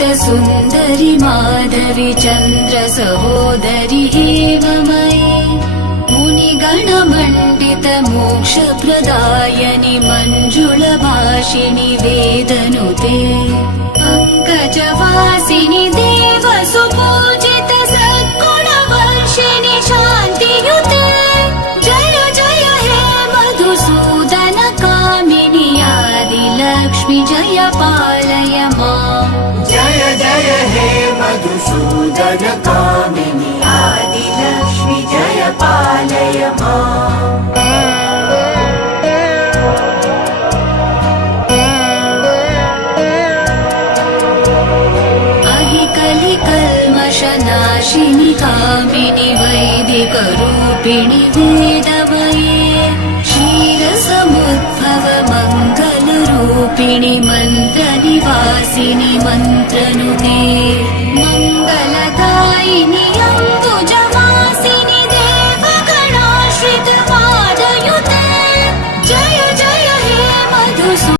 सुन्दरि माधवि चन्द्र सहोदरि एव मयि मुनिगणमण्डित मोक्षप्रदायनि मञ्जुलभाषिणि वेदनुते पङ्कजवासिनि देवसुपूजित सद्गुणवर्षिणि शान्तियुते जय जय हे मधुसूदन कामिनि आदिलक्ष्मि जय पालय माम् जय जय हे मधुसूदन कामिनि आदिलक्ष्मि जय पालय माम् कलिकल्मषनाशिनि कामिनि वैदिकरूपिणि वेदमये क्षीरसमुद्भव मङ्गलरूपिणि मन्त्रनिवासिनि मन्त्रनुते मङ्गलदायिनि